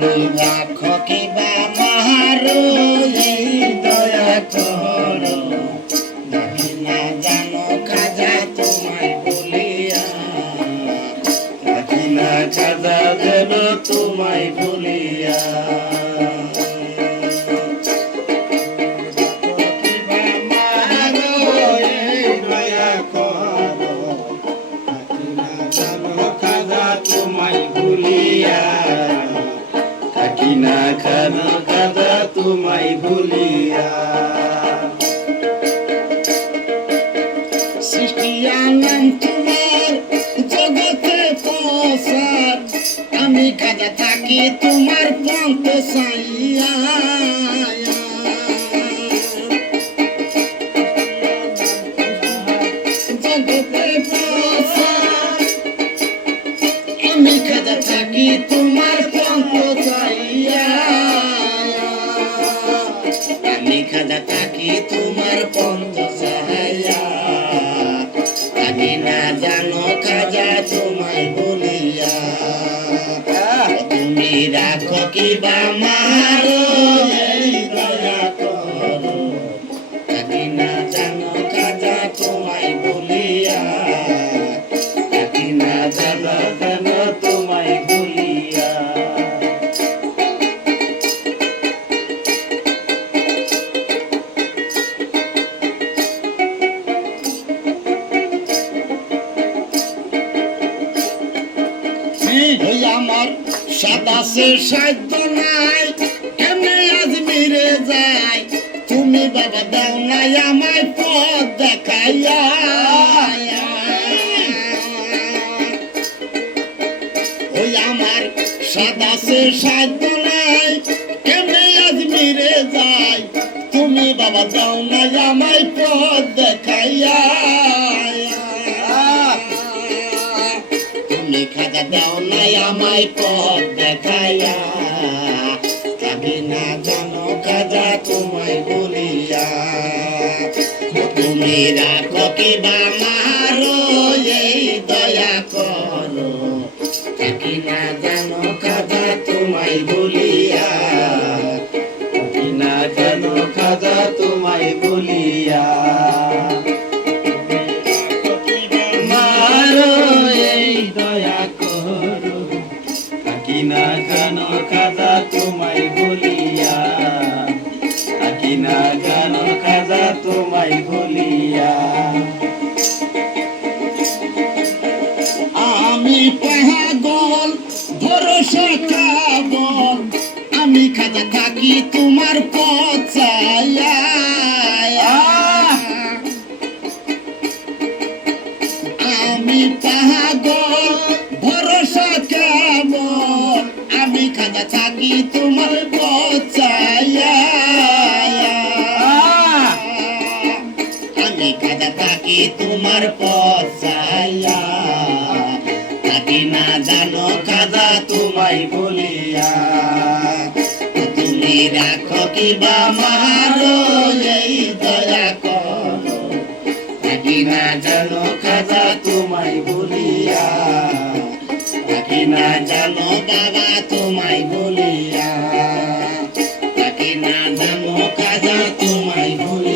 রাখো কিবা মারো এই দয়া করো নাকি না জানো খাজা তোমায় বলিয়া নাকি না খাজা যেন তোমায় বলিয়া না খানা খাজা তোমায় ভুলিয়া সৃষ্টিয়া নাম তোমার জগতে প্রসার আমি খাজা থাকি তোমার পন্থ চাইয়া জগতে প্রসার আমি খাজা থাকি তোমার পন্থ চাইয়া আমি খাজা থাকি তোমার পন্থ চাইয়া আমি না জানো খাজা তোমায় বলিয়া তুমি রাখো কিবা মারো এই দয়া করো আমি না জানো খাজা তোমায় বলিয়া আমি না জানো জানো তোমায় বলিয়া আমার সাদা সে সাধ্য নাই কেমনে আজমিরে যাই তুমি বাবা দাও নাই আমায় পথ দেখাইয়া ওই আমার সাদা সে সাধ্য নাই কেমনে আজমিরে যাই তুমি বাবা দাও নাই আমায় পথ দেখাইয়া তুমি খাজা দাও নাই আমায় পথ দেখাইয়া আমি না জানো খাজা তোমায় বলিয়া তুমি রাখো কিবা মারো এই দয়া করো আমি না জানো খাজা তোমায় বলিয়া আমি না জানো খাজা তোমায় বলিয়া না জানো খাজা তোমায় বলিয়া আকি না জানো খাজা তোমায় বলিয়া আমি পাগল ভরসা কাবল আমি খাজা থাকি তোমার পথ চাইয়া আমি পাগল ভরসা কাবল আমি খাজা থাকি তোমার পথ চাইয়া আমি খাজা থাকি তোমার পথ চাইয়া থাকি না জানো খাজা তোমায় বলিয়া তুমি রাখো কিবা মারো এই দয়া করো থাকি না জানো খাজা তোমায় বলিয়া থাকি না জানো বাবা তোমায় বলিয়া থাকি না জানো খাজা তোমায় বলিয়া